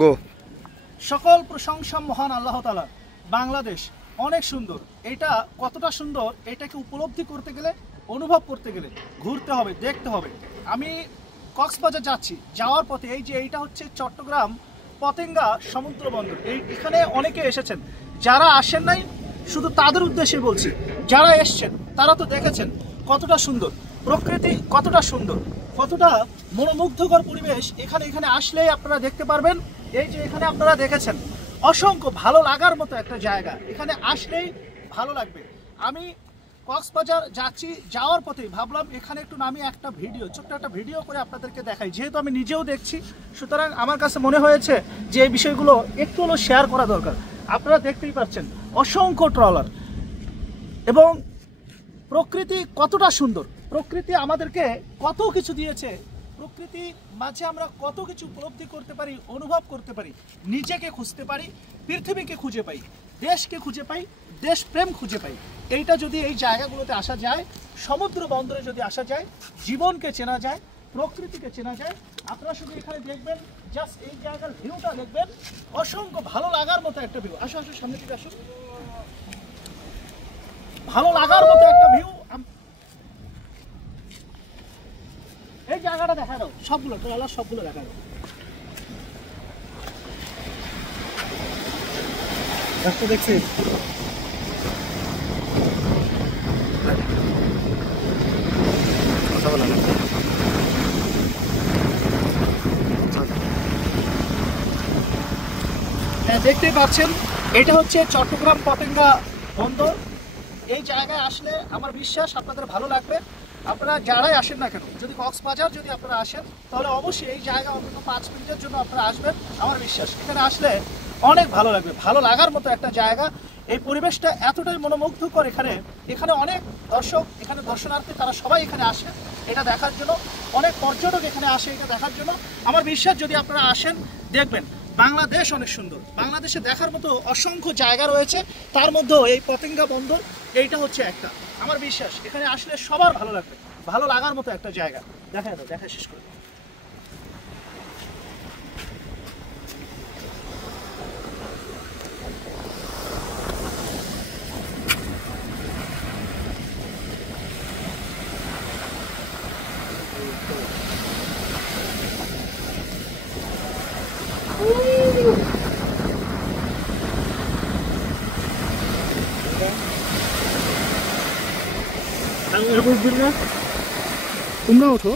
গো। সকল প্রশংসা মহান আল্লাহ তাআলার। বাংলাদেশ অনেক সুন্দর। এটা কতটা সুন্দর এটাকে উপলব্ধি করতে গেলে, অনুভব করতে গেলে ঘুরতে হবে, দেখতে হবে। আমি কক্সবাজার যাচ্ছি, যাওয়ার পথে এই যে এইটা হচ্ছে চট্টগ্রাম পতেঙ্গা সমুদ্র বন্দর। এখানে অনেকে এসেছেন, যারা আসেন নাই শুধু তাদের উদ্দেশ্যে বলছি, যারা এসছেন তারা তো দেখেছেন কতটা সুন্দর প্রকৃতি, কতটা সুন্দর, কতটা মনোমুগ্ধকর পরিবেশ। এখানে আসলেই আপনারা দেখতে পারবেন। এই যে এখানে আপনারা দেখেছেন অসংখ্য ভালো লাগার মতো একটা জায়গা, এখানে আসলেই ভালো লাগবে। আমি কক্সবাজার যাচ্ছি, যাওয়ার পথেই ভাবলাম এখানে একটু নামি একটা ভিডিও, ছোট্ট একটা ভিডিও করে আপনাদেরকে দেখাই। যেহেতু আমি নিজেও দেখছি, সুতরাং আমার কাছে মনে হয়েছে যে এই বিষয়গুলো একটু হলেও শেয়ার করা দরকার। আপনারা দেখতেই পাচ্ছেন অসংখ্য ট্রলার এবং প্রকৃতি কতটা সুন্দর। প্রকৃতি আমাদেরকে কত কিছু দিয়েছে, প্রকৃতি মাঝে আমরা কত কিছু উপলব্ধি করতে পারি, অনুভব করতে পারি, নিজেকে খুঁজতে পারি, পৃথিবীকে খুঁজে পাই, দেশকে খুঁজে পাই, দেশপ্রেম খুঁজে পাই। এইটা যদি এই জায়গাগুলোতে আসা যায়, সমুদ্র বন্দরে যদি আসা যায়, জীবনকে চেনা যায়, প্রকৃতিকে চেনা যায়। আপনারা শুধু এখানে দেখবেন, জাস্ট এই জায়গার ভিউটা দেখবেন, অসংখ্য ভালো লাগার মতো একটা ভিউ। আসো আসো, সামনে দিকে আসো। ভালো লাগার মতো একটা ভিউ। এই জায়গাটা দেখা দাও, সবগুলো ট্রলার সবগুলো দেখা দাও। রাস্তা দেখছি, দেখতেই পাচ্ছেন এটা হচ্ছে চট্টগ্রাম পতেঙ্গা বন্দর। এই জায়গায় আসলে আমার বিশ্বাস আপনাদের ভালো লাগবে। আপনারা যারাই আসেন না কেন, যদি কক্সবাজার যদি আপনারা আসেন, তাহলে অবশ্যই এই জায়গা অন্তত 5 মিনিটের জন্য আপনারা আসবেন। আমার বিশ্বাস এখানে আসলে অনেক ভালো লাগবে, ভালো লাগার মতো একটা জায়গা। এই পরিবেশটা এতটাই মনোমুগ্ধকর। এখানে অনেক দর্শক, এখানে দর্শনার্থী, তারা সবাই এখানে আসে এটা দেখার জন্য। অনেক পর্যটক এখানে আসে এটা দেখার জন্য। আমার বিশ্বাস যদি আপনারা আসেন, দেখবেন বাংলাদেশ অনেক সুন্দর। বাংলাদেশে দেখার মতো অসংখ্য জায়গা রয়েছে, তার মধ্যেও এই পতেঙ্গা বন্দর এইটা হচ্ছে একটা। আমার বিশ্বাস এখানে আসলে সবার ভালো লাগবে, ভালো লাগার মতো একটা জায়গা। দেখা শেষ করে তোমরা ওঠো।